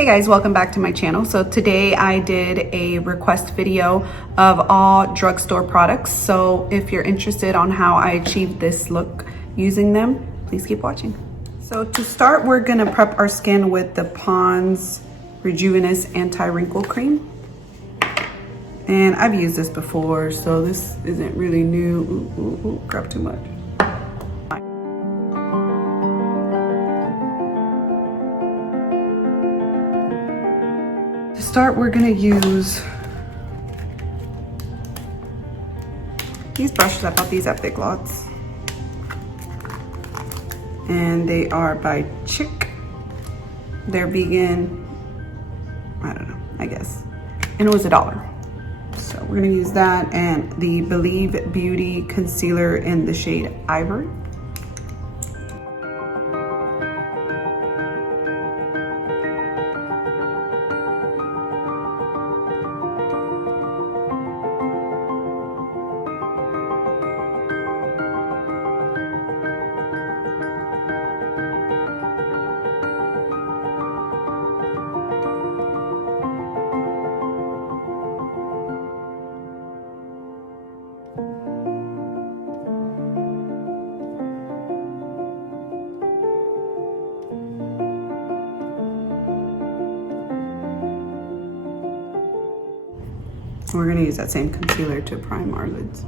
Hey guys, welcome back to my channel. So today I did a request video of all drugstore products. So if you're interested on how I achieved this look using them, please keep watching. So to start, we're gonna prep our skin with the Pond's Rejuvenous Anti-Wrinkle Cream. And I've used this before, so this isn't really new. Ooh, grab too much. To start, we're gonna use these brushes. I bought these at Big Lots. And they are by Chick. They're vegan, I don't know, I guess. And it was $1. So we're gonna use that and the Believe Beauty Concealer in the shade Ivory. We're gonna use that same concealer to prime our lids.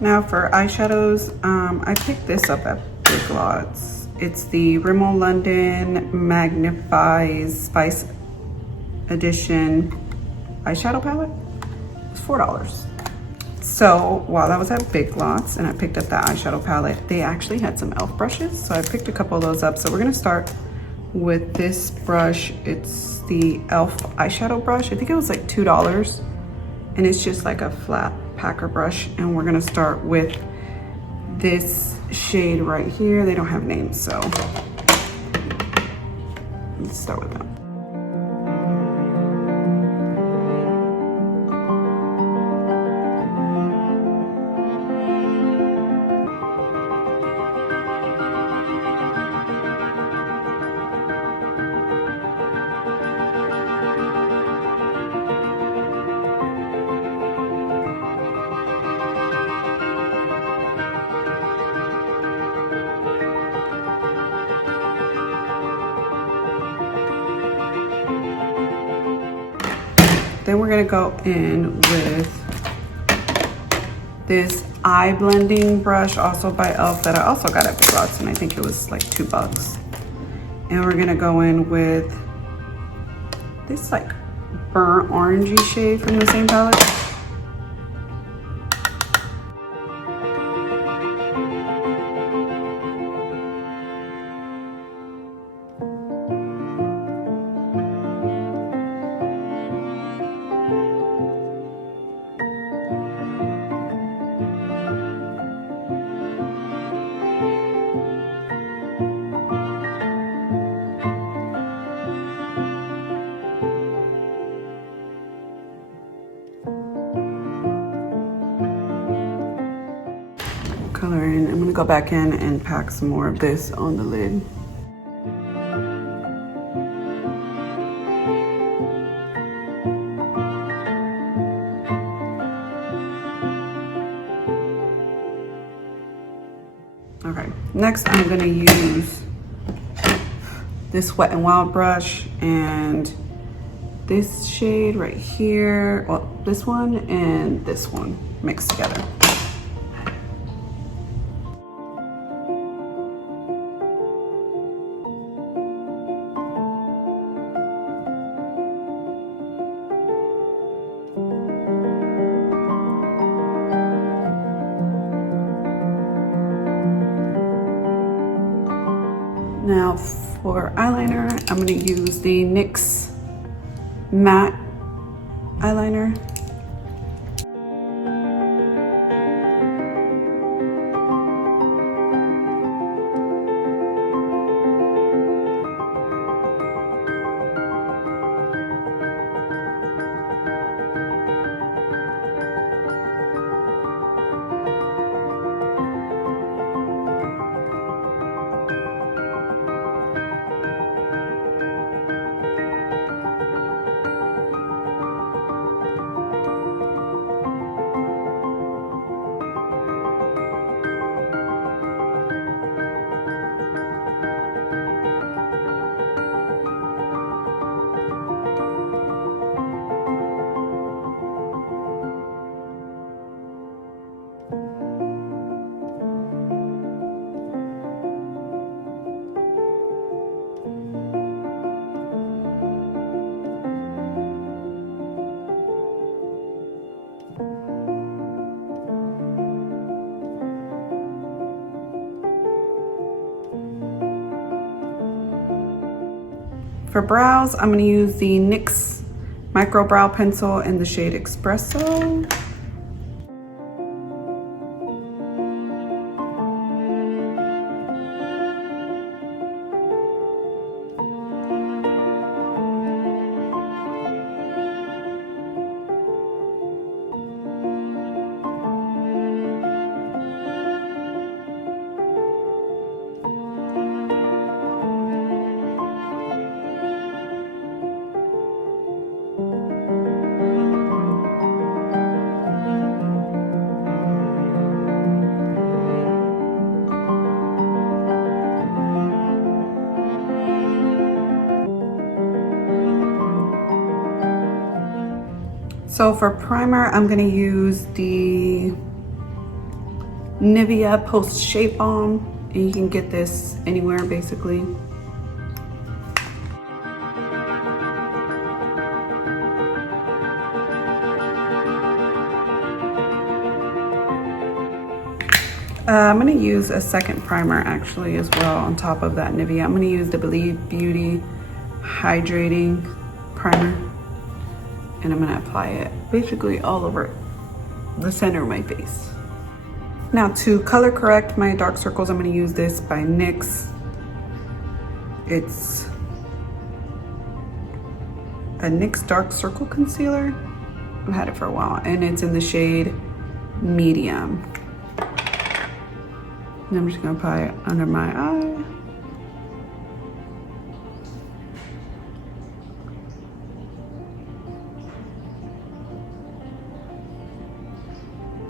Now for eyeshadows, I picked this up at Big Lots. It's the Rimmel London Magnifies Spice Edition eyeshadow palette. It's $4. So while I was at Big Lots and I picked up that eyeshadow palette, they actually had some e.l.f. brushes. So I picked a couple of those up. So we're gonna start with this brush. It's the e.l.f. eyeshadow brush. I think it was like $2. And it's just like a flat packer brush. And we're gonna start with this shade right here. They don't have names, so let's start with that. Then we're gonna go in with this eye blending brush, also by e.l.f. that I also got at Big Lots, and I think it was like $2. And we're gonna go in with this like burnt orangey shade from the same palette. Color in. I'm gonna go back in and pack some more of this on the lid. Okay, next I'm gonna use this Wet n Wild brush and this shade right here, well, this one and this one mixed together. Now for eyeliner, I'm gonna use the NYX matte eyeliner. For brows, I'm gonna use the NYX Micro Brow Pencil in the shade Espresso. So for primer, I'm gonna use the Nivea Post Shape Balm, and you can get this anywhere basically. I'm gonna use a second primer actually as well on top of that Nivea. I'm gonna use the Believe Beauty Hydrating Primer. And I'm gonna apply it basically all over the center of my face. Now to color correct my dark circles, I'm gonna use this by NYX. It's a NYX Dark Circle Concealer. I've had it for a while, and it's in the shade Medium. And I'm just gonna apply it under my eye.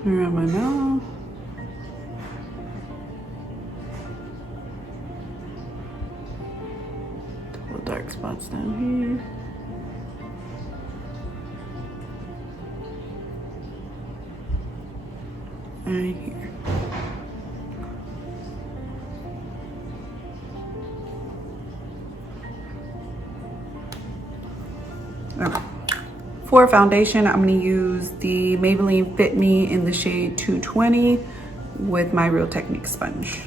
Around my mouth. Couple dark spots down here. And here. Okay. For foundation, I'm gonna use the Maybelline Fit Me in the shade 220 with my Real Technique sponge.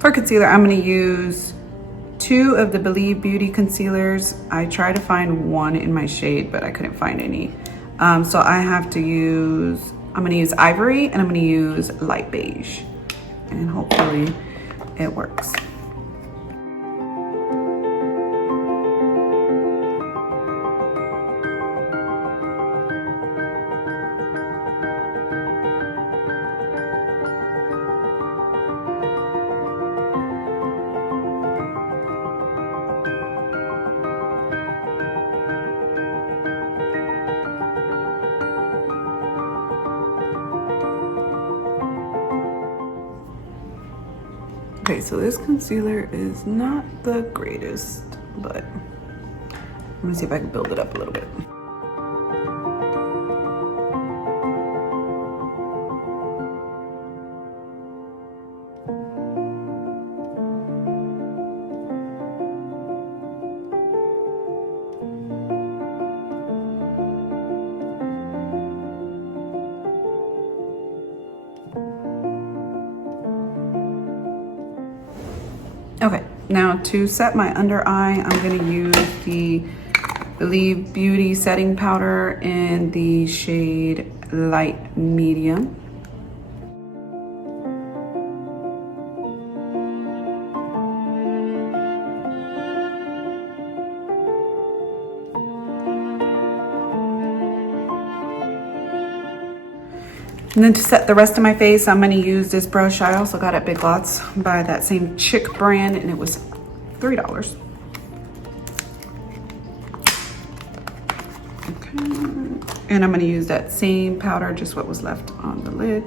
For concealer, I'm gonna use 2 of the Believe Beauty concealers. I tried to find one in my shade, but I couldn't find any. So I have to use, I'm gonna use Ivory and I'm gonna use Light Beige. And hopefully it works. Okay, so this concealer is not the greatest, but I'm gonna see if I can build it up a little bit. Okay, now to set my under eye, I'm gonna use the Believe Beauty setting powder in the shade Light Medium. And then to set the rest of my face, I'm gonna use this brush I also got at Big Lots by that same Chick brand, and it was $3. Okay. And I'm gonna use that same powder, just what was left on the lid.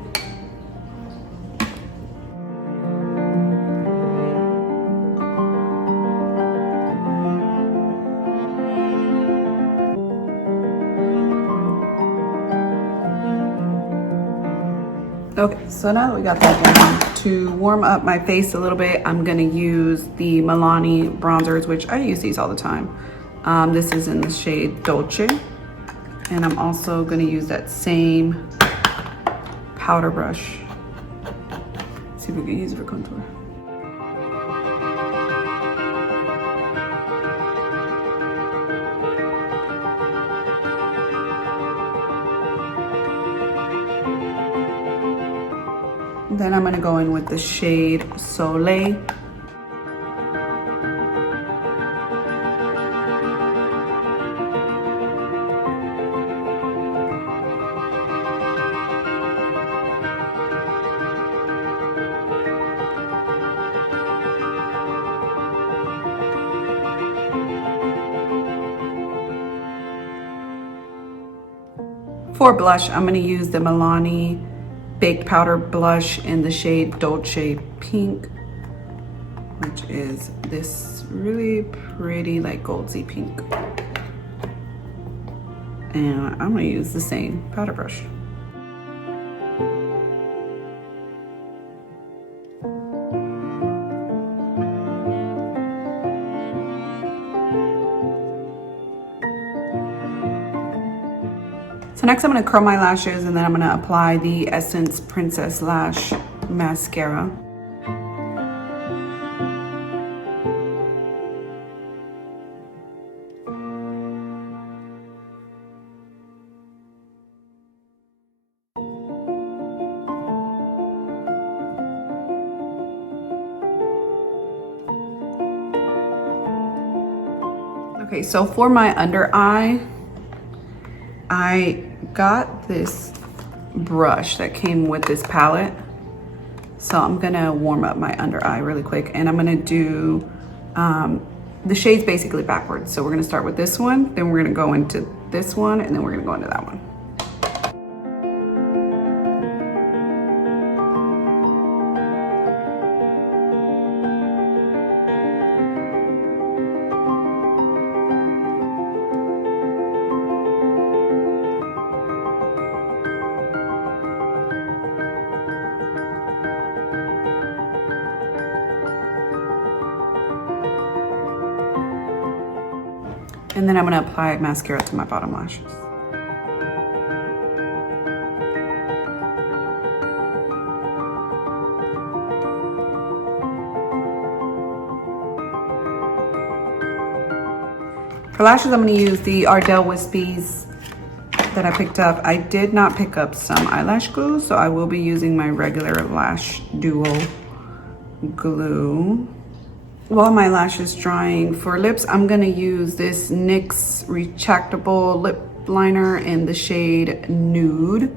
Okay, so now that we got that down, to warm up my face a little bit, I'm gonna use the Milani bronzers, which I use these all the time. This is in the shade Dolce. And I'm also gonna use that same powder brush. See if we can use it for contour. Then I'm gonna go in with the shade Soleil. For blush, I'm gonna use the Milani Baked Powder Blush in the shade Dolce Pink, which is this really pretty like goldsy pink. And I'm gonna use the same powder brush. So next I'm gonna curl my lashes and then I'm gonna apply the Essence Princess Lash Mascara. Okay, so for my under eye, I got this brush that came with this palette. So I'm gonna warm up my under eye really quick and I'm gonna do the shades basically backwards. So we're gonna start with this one, then we're gonna go into this one, and then we're gonna go into that one. And then I'm gonna apply mascara to my bottom lashes. For lashes, I'm gonna use the Ardell Wispies that I picked up. I did not pick up some eyelash glue, so I will be using my regular Lash Duo glue. While my lash is drying, for lips, I'm gonna use this NYX retractable lip liner in the shade Nude.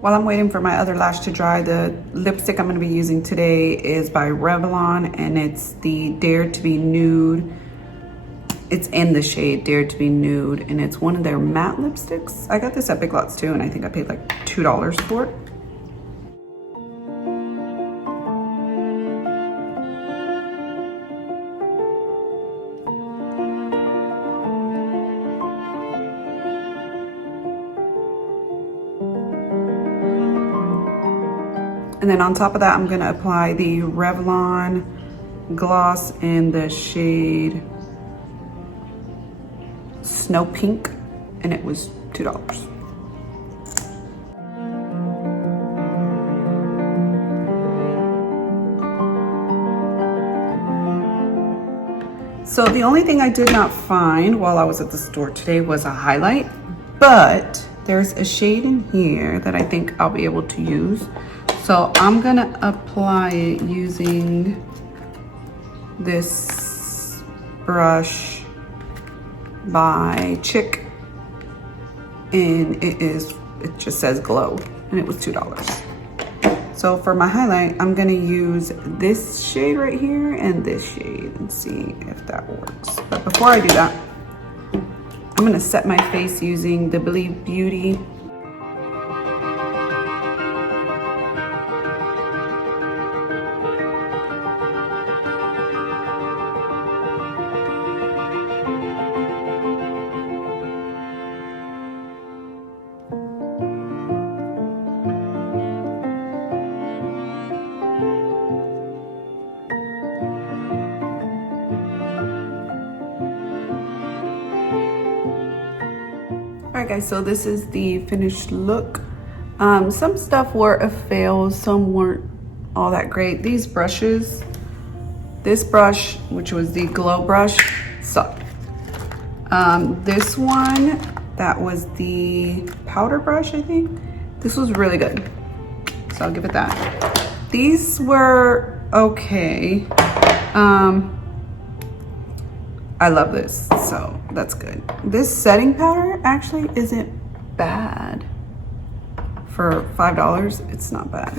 While I'm waiting for my other lash to dry, the lipstick I'm gonna be using today is by Revlon, and it's the Dare to be Nude. It's in the shade Dare to be Nude, and it's one of their matte lipsticks. I got this at Big Lots too, and I think I paid like $2 for it. And then on top of that, I'm gonna apply the Revlon gloss in the shade Snow Pink, and it was $2. So the only thing I did not find while I was at the store today was a highlight, but there's a shade in here that I think I'll be able to use. So I'm gonna apply it using this brush by Chick, and it just says Glow, and it was $2. So for my highlight, I'm gonna use this shade right here and this shade and see if that works. But before I do that, I'm gonna set my face using the Believe Beauty right guys, so this is the finished look. Some stuff were a fail, some weren't all that great. These brushes, this brush, which was the glow brush, sucked. This one, that was the powder brush, I think. This was really good, so I'll give it that. These were okay. I love this, so that's good. This setting powder actually isn't bad. For $5, it's not bad.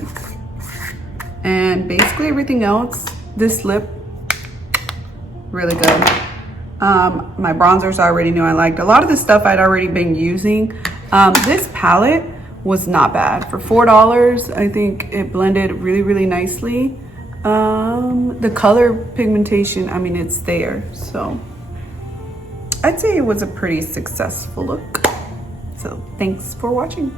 And basically everything else, this lip, really good. My bronzers I already knew I liked. A lot of the stuff I'd already been using. This palette was not bad. For $4, I think it blended really, really nicely. The color pigmentation, I mean, it's there, so I'd say it was a pretty successful look. So thanks for watching.